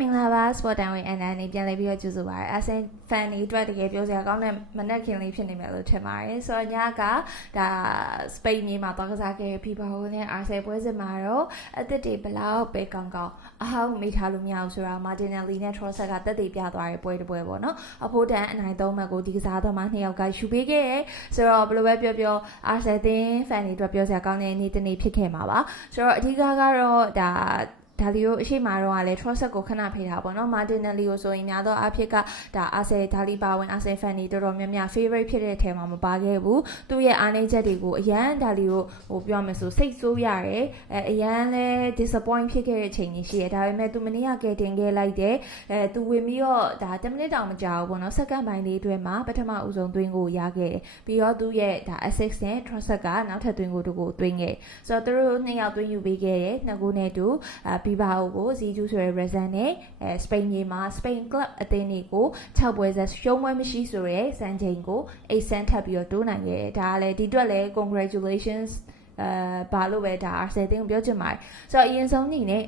မင်္ဂလာပါ sport တန်ဝင်အန်အန်နေပြန်လည်ပြီးတော့ကြိုဆိုပါရစေအာဆင်ဖန်တွေအတွက်တကယ်ပြောစရာကောင်းတဲ့မနက်ခင်းလေးဖြစ်နေမယ်လို့ထင်ပါတယ်ဆိုတော့ညကဒါစပိန်မြေမှာတော့ကစားခဲ့တဲ့ဖီဖာဟိုနဲ့အာဆယ်ပွဲစဉ်မှာတော့အသစ်တွေဘလောက်ပဲကောင်းကောင်းအဟောင်းမိထားလို့မရဘူးဆိုတာမာတင်နယ်လီနဲ့ထရော့ဆက်ကတက်တည်ပြသွားတဲ့ပွဲတစ်ပွဲပေါ့နော်အဖိုးတန်အနိုင်3မှတ်ကိုဒီကစားသမား2ယောက်ကယူပေးခဲ့ရဲဆိုတော့ဘယ်လိုပဲပြောအာဆယ်သင်းဖန်တွေအတွက်ပြောစရာကောင်းတဲ့နေ့တစ်နေ့ဖြစ်ခဲ့မှာပါဆိုတော့အဓိကကတော့ဒါလီယိုအရှိမတော့ကလည်း Trossard ကိုခဏဖိထားပေါ့နော်မာတင်နယ်လီကိုဆိုရင်များတော့အဖြစ်ကဒါအာဆယ်ဒါလီပါဝင်အာဆယ်ဖန်တွေတော်တော်များများ favorite ဖြစ်တဲ့အထဲမှာမပါခဲ့ဘူးသူ့ရဲ့အားနည်းချက်တွေကိုအရန်ဒါလီကိုဟိုပြောမယ်ဆိုစိတ်ဆိုးရတယ်အရန်လဲ disappoint ဖြစ်ခဲ့တဲ့အချိန်ကြီးရှိတယ်ဒါပေမဲ့သူမနေ့ကကယ်တင်ခဲ့လိုက်တယ်သူဝင်ပြီးတော့ဒါ10မိနစ်တောင်မကြာဘူးပေါ့နော် second ပိုင်းလေးအတွင်းမှာပထမဦးဆုံးသွင်းကိုရခဲ့တယ်ပြီးတော့သူ့ရဲ့ဒါ assist နဲ့ Trossard ကနောက်ထပ်သွင်းကိုတကူသွင်းခဲ့ဆိုတော့သူတို့နှစ်ယောက်သွင်းယူပေးခဲ့တယ်နှစ်ခုနဲ့တူပြီးပါဦးကိုဇီဂျူးဆိုတဲ့ reason နဲ့စပိန်မြေမှာ Spain club အသင်းတွေကို6ပွဲဆက်ရှုံးပွဲမရှိဆိုတဲ့စံချိန်ကို8ဆန်းထပ်ပြီးတော့တိုးနိုင်ခဲ့တယ်ဒါကလည်းဒီအတွက်လည်း congratulations ဘာလို့ပဲဒါ Arsenal အသင်းကိုပြောချင်ပါတယ်ဆိုတော့အရင်ဆုံးနေနဲ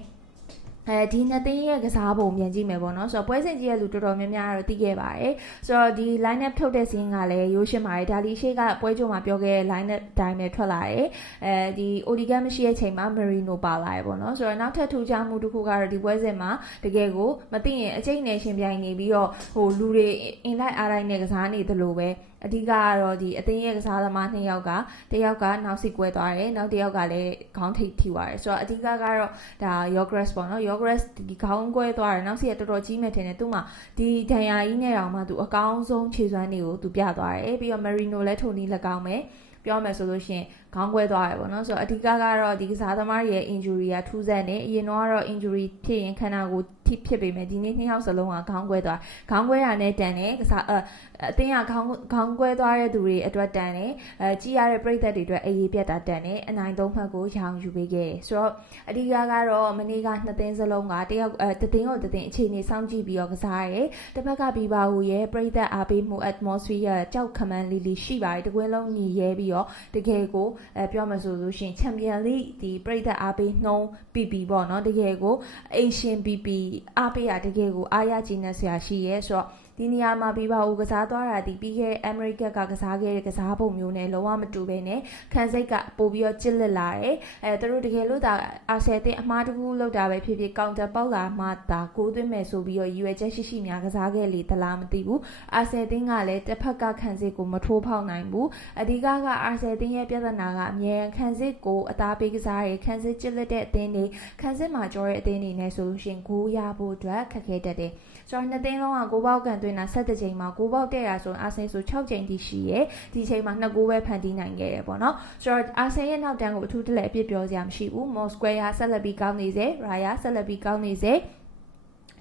့ဒီနှစ်သိန်းရဲ့ကစားပုံပြန်ကြည့်မယ်ပေါ့နော်ဆိုတော့ပွဲစဉ်ကြီးရဲ့လူတော်တော်များများတော့သိခဲ့ပါတယ်ဆိုတော့ဒီ line up ထုတ်တဲ့စီးကလည်းရိုးရှင်းပါတယ်ဒါလီရှေ့ကပွဲကြိုမှာပြောခဲ့တဲ့ line up တိုင်းနဲ့ထွက်လာတယ်ဒီ Oligan မရှိတဲ့ချိန်မှာ Marino ပါလာတယ်ပေါ့နော်ဆိုတော့နောက်ထပ်ထူးခြားမှုတစ်ခုကတော့ဒီပွဲစဉ်မှာတကယ်ကိုမသိရင်အကျိတ်နဲ့ရှင်ပြိုင်နေပြီးတော့ဟိုလူတွေအင်လိုက်အားတိုင်းနဲ့ကစားနေသလိုပဲအဓိကကတော့ဒီအသင်းရဲ့ကစားသမား2ယောက်ကတယောက်ကနောက်စီကွဲသွားတယ်နောက်တစ်ယောက်ကလည်းခေါင်းထိပ်ထိသွားတယ်ဆိုတော့အဓိကကတော့ဒါ Yogres ပေါ့နော် Yogres ဒီခေါင်းကွဲသွားတယ်နောက်စီကတော်တော်ကြီးမဲ့ထင်တယ်သူ့မှာဒီဒဏ်ရာကြီးနဲ့တောင်မှသူအကောင်းဆုံးခြေစွမ်းတွေကိုသူပြသွားတယ်ပြီးတော့ Marino လည်းထုံနီးလက်ကောင်းပဲပြောမယ်ဆိုလို့ရှိရင်ခေါင်းကွဲသွားတယ်ပေါ့နော်ဆိုတော့အဓိကကတော့ဒီကစားသမားရဲ့ injury ကထူးဆန်းနေအရင်တော့ injury ဖြစ်ရင်ခန္ဓာကိုယ်ဖြစ်ပေမဲ့ဒီနေ့2ယောက်စလုံးကခေါင်းကွဲသွားခေါင်းကွဲရတဲ့တန်တယ်ကစားအတင်းကခေါင်းကွဲသွားတဲ့သူတွေအတွက်တန်တယ်ကြည်ရတဲ့ပရိသတ်တွေအတွက်အေးပြတ်တာတန်တယ်အနိုင်3မှတ်ကိုရောင်ယူပေးခဲ့တယ်ဆိုတော့အဓိကကတော့မနေ့က2သင်းစလုံးကတယောက်တသင်းကိုတသင်းအခြေအနေစောင့်ကြည့်ပြီးတော့ကစားရတယ်တစ်ဖက်ကဘီဘာဟူရဲ့ပရိသတ်အားပေးမှု atmosphere ကြောက်ခမန်းလီလီရှိပါတယ်တကွင်းလုံးညီရဲပြီးတော့တကယ်ကိုပြောမှဆိုလို့ရှိရင် Champion League ဒီပရိသတ်အားပေးနှုံး PP ပေါ့နော်တကယ်ကို Asian PP အားပေးရတကယ်ကိုအားရကြည်နဲ့ဆရာရှိရဲဆိုတော့ဒီနေရာမှာပြီးပါဦးကစားသွားတာဒီပြီးခဲ့အမေရိကကကစားခဲ့တဲ့ကစားပုံမျိုးနဲ့လုံးဝမတူဘဲနဲ့ခံစိတ်ကပို့ပြီးတော့ကြစ်လက်လာတယ်သူတို့တကယ်လို့ဒါအာဆယ်အသင်းအမှားတစ်ခုလောက်တာပဲဖြစ်ဖြစ်ကောင်တာပေါက်လာမှဒါကိုသွင်းမယ်ဆိုပြီးတော့ရွယ်ချက်ရှိများကစားခဲ့လေသလားမသိဘူးအာဆယ်အသင်းကလည်းတစ်ဖက်ကခံစိတ်ကိုမထိုးဖောက်နိုင်ဘူးအဓိကအာဆယ်အသင်းရဲ့ပြဿနာကအမြဲခံစိတ်ကိုအသားပေးကစားရခံစိတ်ကြစ်လက်တဲ့အသင်းတွေခံစိတ်မှာကြောတဲ့အသင်းတွေနဲ့ဆိုလို့ရှိရင်ဂိုးရဖို့အတွက်ခက်ခဲတတ်တယ်ဆိုတော့နှစ်သိန်းလုံးက6ပေါက်ကန်သွင်းတာ17ချိန်မှာ6ပေါက်တဲ့တာဆိုအာဆယ်ဆို6ချိန်ထိရှိရဲဒီချိန်မှာ2ဂိုးပဲဖန်တီးနိုင်ခဲ့တယ်ပေါ့နော်ဆိုတော့အာဆယ်ရဲ့နောက်တန်းကိုအထူးတလဲအပြစ်ပြောစရာမရှိဘူးမော်စကွဲယာဆက်လက်ပြီးကောင်းနေစေရာယာဆက်လက်ပြီးကောင်းနေစေ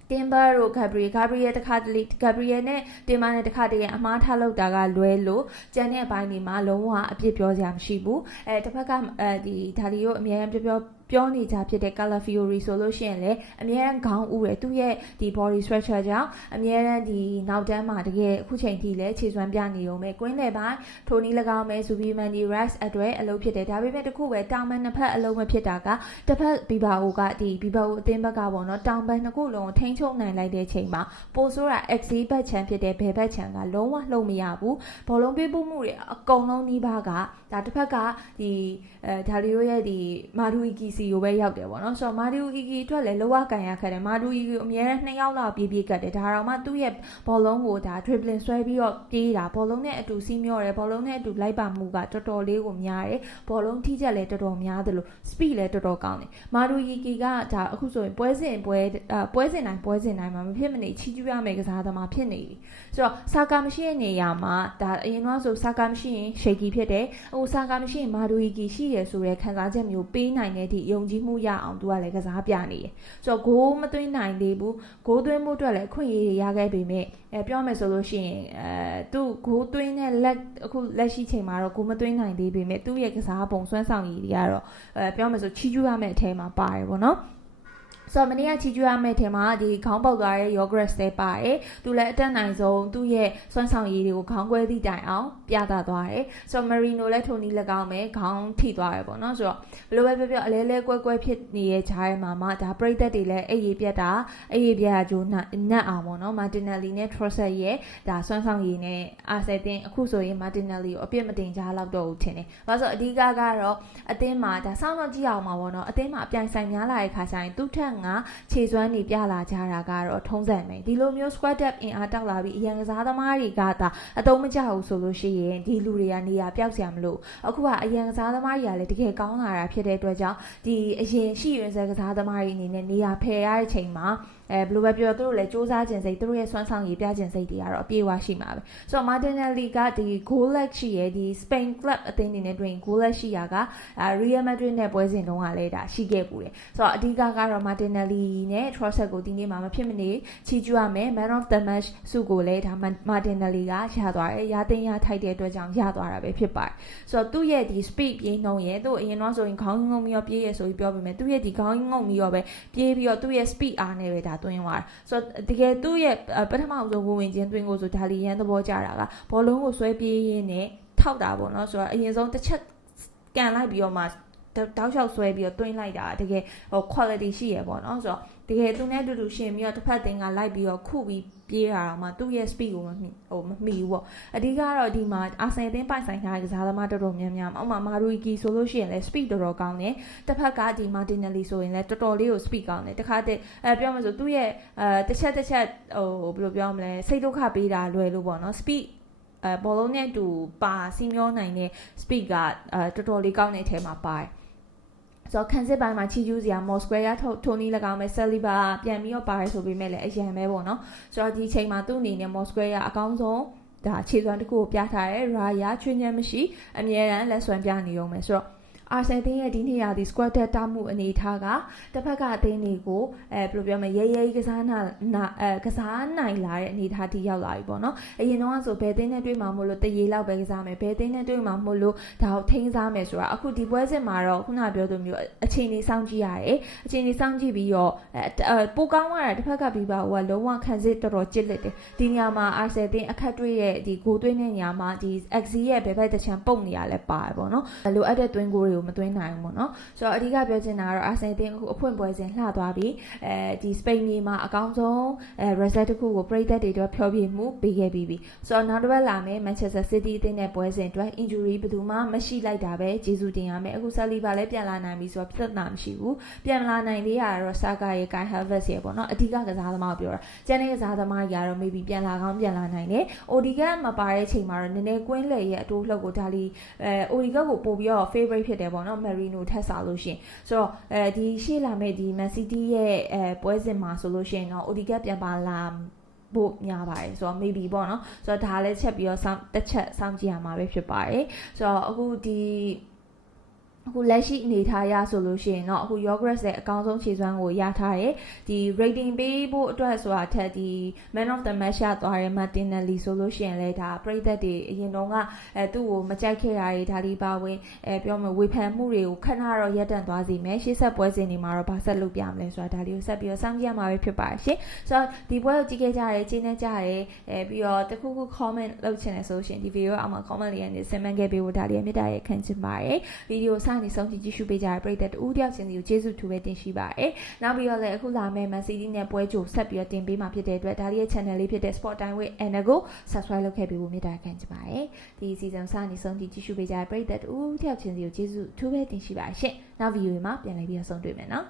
တင်ဘာရိုဂက်ဘရီယယ်တခါတလေဂက်ဘရီယယ်နဲ့တင်မာနဲ့တခါတည်းအမှားထားလောက်တာကလွဲလို့ကျန်တဲ့အပိုင်းတွေမှာလုံးဝအပြစ်ပြောစရာမရှိဘူးတစ်ဖက်ကဒီဒါလီကိုအများကြီးပြောနေကြဖြစ်တဲ့ Color Fiori ဆိုလို့ရှိရင်လည်းအများအားခေါင်းဥတယ်သူ့ရဲ့ဒီ body structure ကြောင့်အများအားဒီနောက်တန်းမှာတကယ်အခုချိန်ထိလည်းခြေစွမ်းပြနေုံပဲ Queen လည်းပိုင်းထိုနီ၎င်းပဲ Zubimendi Rex အတွက်အလုပ်ဖြစ်တယ်ဒါပေမဲ့တခုပဲတောင်ပန်းနှစ်ဖက်အလုံးမဖြစ်တာကတစ်ဖက်ဘီဘာအိုကဒီဘီဘာအိုအသင်းဘက်ကပေါ့နော်တောင်ပန်းနှစ်ခုလုံးထိန်းချုပ်နိုင်လိုက်တဲ့ချိန်မှာပိုဆိုးတာ XC ဘက်ချန်ဖြစ်တဲ့ဘယ်ဘက်ချန်ကလုံးဝလှုပ်မရဘူးဘောလုံးပေးပို့မှုတွေအကုန်လုံးနှီးပါးကဒါတစ်ဖက်ကဒီဒါလီရိုရဲ့ဒီမာဒူအီကီစီကိုပဲရောက်တယ်ပေါ့နော်ဆိုတော့မာဒူအီကီအတွက်လည်းလောကကန်ရခက်တယ်မာဒူအီကီအများနဲ့2ယောက်လောက်ပြေးကတ်တယ်ဒါတော့မှသူ့ရဲ့ဘောလုံးကိုဒါ dribbling ဆွဲပြီးတော့ပြေးတာဘောလုံးနဲ့အတူစီးမျောတယ်ဘောလုံးနဲ့အတူလိုက်ပါမှုကတော်တော်လေးကိုများတယ်ဘောလုံးထိချက်လည်းတော်တော်များတယ်လို့ speed လည်းတော်တော်ကောင်းတယ်မာဒူအီကီကဒါအခုဆိုရင်ပွဲစဉ်တိုင်းမှာမဖြစ်မနေချီးကျူးရမယ့်ကစားသမားဖြစ်နေပြီဆိုတော့ဆာကာမရှိတဲ့နေရာမှာဒါအရင်ကဆိုဆာကာမရှိရင် shaky ဖြစ်တယ်ဟိုဆာကာမရှိရင်မာဒူအီကီရှိရဆိုတဲ့ခံစားချက်မျိုးပေးနိုင်တဲ့ဒီယုံကြည်မှုရအောင်သူကလည်းကစားပြနေတယ်ဆိုတော့ဂိုးမသွင်းနိုင်သေးဘူးဂိုးသွင်းမှုအတွက်လည်းအခွင့်အရေးရခဲ့ပေမဲ့ပြောမယ်ဆိုလို့ရှိရင်သူဂိုးသွင်းတဲ့လက်အခုလက်ရှိချိန်မှာတော့ဂိုးမသွင်းနိုင်သေးပေမဲ့သူ့ရဲ့ကစားပုံစွမ်းဆောင်ရည်တွေကတော့ပြောမယ်ဆိုချီးကျူးရမယ့်အထဲမှာပါတယ်ပေါ့နော် ဆိုမနေ့ကချီကျူရမယ့်ထဲမှာဒီခေါင်းပေါက်သွားတဲ့ yogurt တွေပါတယ်သူလည်းအတက်နိုင်ဆုံးသူ့ရဲ့စွမ်းဆောင်ရည်တွေကိုခေါင်းကွဲသည့်တိုင်အောင်ပြသသွားတယ်ဆိုတော့ Marino လည်းထိုနည်း၎င်းပဲခေါင်းထိသွားတယ်ပေါ့နော်ဆိုတော့ဘယ်လိုပဲပြောအလဲကွဲဖြစ်နေတဲ့ခြားထဲမှာဒါပရိသတ်တွေလည်းအိပ်ရေးပြတ်တာဂျိုးနတ်အောင်ပေါ့နော် Martinelli နဲ့ Trossard ရဲ့ဒါစွမ်းဆောင်ရည်နဲ့အာဆယ်တင်အခုဆိုရင် Martinelli ကိုအပြစ်မတင်ကြလောက်တော့ဘူးထင်တယ်ဘာလို့ဆိုအဓိကကတော့အသင်းမှာဒါစောင့်တော့ကြည့်အောင်ပါပေါ့နော်အသင်းမှာအပြိုင်ဆိုင်များလာတဲ့ခါကျရင်သူ့ထက်ငါခြေစွမ်းနေပြလာကြတာကတော့ထုံးစံပဲဒီလိုမျိုး squad depth အင်အားတောက်လာပြီးအရန်ကစားသမားတွေကသာအသုံးမကျဘူးဆိုလို့ရှိရင်ဒီလူတွေကနေရာပျောက်စရာမလိုအခုကအရန်ကစားသမားတွေကလည်းတကယ်ကောင်းလာတာဖြစ်တဲ့အတွက်ကြောင့်ဒီအရင်ရှိရင်းစကစားသမားတွေအနေနဲ့နေရာဖယ်ရတဲ့ချိန်မှာဘယ်လိုပဲပြောသူတို့လည်းစူးစမ်းခြင်းစိတ်သူတို့ရဲ့စွမ်းဆောင်ရည်ပြခြင်းစိတ်တွေကတော့အပြည့်အဝရှိမှာပဲဆိုတော့ Martinelli ကဒီ goal leg ရှိရဲ့ဒီ Spain club အသင်းအနေနဲ့တွင် goal leg ရှိရာကReal Madrid နဲ့ပွဲစဉ်တုန်းကလည်းဒါရှိခဲ့ပူတယ်ဆိုတော့အဓိကကတော့ Martinelli နဲ့ Trossard ကိုဒီနေ့မှာမဖြစ်မနေချီးကျူးရမယ် Man of the match ဆုကိုလည်းဒါ Martinelli ကရသွားတယ်ရသိမ်းရထိုက်တဲ့အတွက်ကြောင့်ရသွားတာပဲဖြစ်ပါတယ်ဆိုတော့သူ့ရဲ့ဒီ speed ပြေးနှုန်းရဲ့သူ့အရင်တော့ဆိုရင်ခေါင်းငုံပြီးတော့ပြေးရဆိုပြီးပြောပေမဲ့သူ့ရဲ့ဒီခေါင်းငုံပြီးတော့ပဲပြေးပြီးတော့သူ့ရဲ့ speed အားနဲ့ပဲဒါတွင်းသွားဆိုတော့တကယ်သူ့ရဲ့ပထမဆုံးဝင်ချင်းတွင်းကိုဆိုဒါလီရန်သဘောကျတာကဘောလုံးကိုဆွဲပြေးရင်းနဲ့ထောက်တာပေါ့နော်ဆိုတော့အရင်ဆုံးတစ်ချက်ကန်လိုက်ပြီးတော့မှတောက်လျှောက်ဆွဲပြီးတော့တွင်းလိုက်တာတကယ်quality ရှိရပေါ့နော်ဆိုတော့တကယ်သူနဲ့အတူတူရှင်ပြီးတော့တစ်ဖက်သင်ကလိုက်ပြီးတော့ခုပြီးပြေးတာတော့မှသူ့ရဲ့ speed ကိုမမီဘူးပေါ့အဓိကတော့ဒီမှာအာဆင်အသင်းပိုင်ဆိုင်ထားတဲ့ကစားသမားတော်တော်များများဥပမာမာရူကီဆိုလို့ရှိရင်လည်း speed တော်တော်ကောင်းတယ်တစ်ဖက်ကဒီ Martinelli ဆိုရင်လည်းတော်တော်လေးကို speed ကောင်းတယ်တခါတည်းပြောမှဆိုသူ့ရဲ့တစ်ချက်ဘယ်လိုပြောမလဲစိတ်ဒုက္ခပေးတာလွယ်လို့ပေါ့နော် speed ဘောလုံးနဲ့တူပါစီမျောနိုင်တဲ့ speed ကတော်တော်လေးကောင်းတဲ့အထဲမှာပါတယ်ဆိုတော့ခန်းစစ်ပိုင်းမှာချီကျူးစရာ Mosquera ထိုနီ၎င်းပဲ Saliba ပြန်ပြီးတော့ပါတယ်ဆိုပေမဲ့လည်းအရန်ပဲပေါ့နော်ဆိုတော့ဒီချိန်မှာသူ့အနေနဲ့ Mosquera အကောင်းဆုံးဒါခြေစွမ်းတစ်ခုကိုပြထားရဲ Raya ချွေးညံမရှိအမြဲတမ်းလက်စွမ်းပြနေရုံပဲဆိုတော့အာဆယ်တင်းရဲ့ဒီနေ့ရာဒီ squad တက်တာမှုအနေထားကတစ်ဖက်ကအသင်းတွေကိုဘယ်လိုပြောမလဲရဲကစားနိုင်လာတဲ့အနေထားထိရောက်လာပြီပေါ့နော်အရင်တော့ဆိုဘယ်သင်းနဲ့တွေ့မှာမို့လို့တရေလောက်ပဲကစားမယ်ဘယ်သင်းနဲ့တွေ့မှာမို့လို့ဒါကိုထိန်းစားမယ်ဆိုတာအခုဒီပွဲစစ်မှာတော့ခုနပြောသူမျိုးအခြေအနေစောင့်ကြည့်ရတယ်အခြေအနေစောင့်ကြည့်ပြီးတော့ပိုကောင်းသွားတာတစ်ဖက်ကပြီးပါဟိုကလုံးဝခံစစ်တော်တော်ကြစ်လက်တယ်ဒီညမှာအာဆယ်တင်းအခက်တွေ့တဲ့ဒီဂိုးသွင်းတဲ့ညမှာဒီ XG ရဲ့ဘယ်ဘက်တစ်ချမ်းပုံနေရလဲပါတယ်ပေါ့နော်လိုအပ်တဲ့သွင်းဂိုးတွေမသွင်းနိုင်ဘူးပေါ့နော်ဆိုတော့အဓိကပြောချင်တာကတော့အာဆင်တင်အခုအဖွင့်ပွဲစဉ်လှသွားပြီးဒီစပိန်ပြည်မှာအကောင်းဆုံးresult တစ်ခုကိုပရိသတ်တွေအတွက်ဖျော်ဖြေမှုပေးခဲ့ပြီးပြီဆိုတော့နောက်တစ်ပတ်လာမယ် Manchester City အသင်းနဲ့ပွဲစဉ်အတွက် injury ဘယ်သူမှမရှိလိုက်တာပဲကျေးဇူးတင်ရမယ်အခု Saliba လည်းပြန်လာနိုင်ပြီဆိုတော့ပြဿနာမရှိဘူးပြန်လာနိုင်သေးရတော့ Saka ရဲ့ Kai Havertz ရဲ့ပေါ့နော်အဓိကကစားသမားကိုပြောတာကျန်တဲ့ကစားသမားကြီးကတော့ maybe ပြန်လာကောင်းပြန်လာနိုင်တယ် Odegaard မပါတဲ့ချိန်မှာတော့နည်းနည်းကွင်းလေရဲ့အတိုးလှုပ်ကိုဒါလီOdegaard ကိုပို့ပြီးတော့ favorite ဖြစ်တယ်ပေါ့နော်Marino ထက်စားလို့ရှိရင်ဆိုတော့ဒီရှေ့လာမဲ့ဒီ Man City ရဲ့ပွဲစဉ်မှာဆိုလို့ရှိရင်တော့ Odegaard ပြန်ပါလာဖို့များပါတယ်ဆိုတော့ maybe ပေါ့နော်ဆိုတော့ဒါလည်းချက်ပြီးတော့တစ်ချက်စောင့်ကြည့်ရမှာပဲဖြစ်ပါတယ်ဆိုတော့အခုလက်ရှိအနေထားရဆိုလို့ရှိရင်တော့အခု Yogurt ရဲ့အကောင်းဆုံးခြေစွမ်းကိုရထားတယ်ဒီ rating ပေးဖို့အတွက်ဆိုတာထက်ဒီ Man of the match ရသွားတဲ့ Martinelli ဆိုလို့ရှိရင်လည်းဒါပရိသတ်တွေအရင်တုန်းကသူ့ကိုမကြိုက်ခဲ့တာတွေဒါလေးပါဝင်ပြောမယ်ဝေဖန်မှုတွေကိုခဏတော့ရပ်တန့်သွားစီမယ်ရှေ့ဆက်ပွဲစဉ်တွေမှာတော့ဘာဆက်လုပ်ပြမလဲဆိုတာဒါလေးကိုဆက်ပြီးတော့စောင့်ကြည့်ရမှာပဲဖြစ်ပါတယ်ရှင်ဆိုတော့ဒီပွဲကိုကြည့်ခဲ့ကြရတယ်ကျင်းနေကြရတယ်ပြီးတော့တခုခု comment လုပ်ချင်တယ်ဆိုရှင်ဒီ video အောက်မှာ comment လေးနဲ့ comment ခဲ့ပေးဖို့ဒါလေးမြတ်တာရဲ့ခံချင်ပါတယ် video စနေဆုံးကြည့်ရှုပေးကြတဲ့ပရိသတ်တူတယောက်ချင်းစီကိုကျေးဇူးထူပဲတင်ရှိပါတယ်နောက်ပြီးတော့လည်းအခုလာမယ့် Man City နဲ့ပွဲကြိုဆက်ပြီးတော့တင်ပေးမှာဖြစ်တဲ့အတွက်ဒါလေးရဲ့ channel လေးဖြစ်တဲ့ Sport Time with Anna ကို subscribe လုပ်ခဲ့ပေးဖို့မြတ်တာခံချင်ပါတယ်ဒီ season စနေဆုံးကြည့်ရှုပေးကြတဲ့ပရိသတ်တူတယောက်ချင်းစီကိုကျေးဇူးထူပဲတင်ရှိပါတယ်ရှင့်နောက် video မှာပြန်လည်ပြီးတော့ဆုံတွေ့မယ်နော်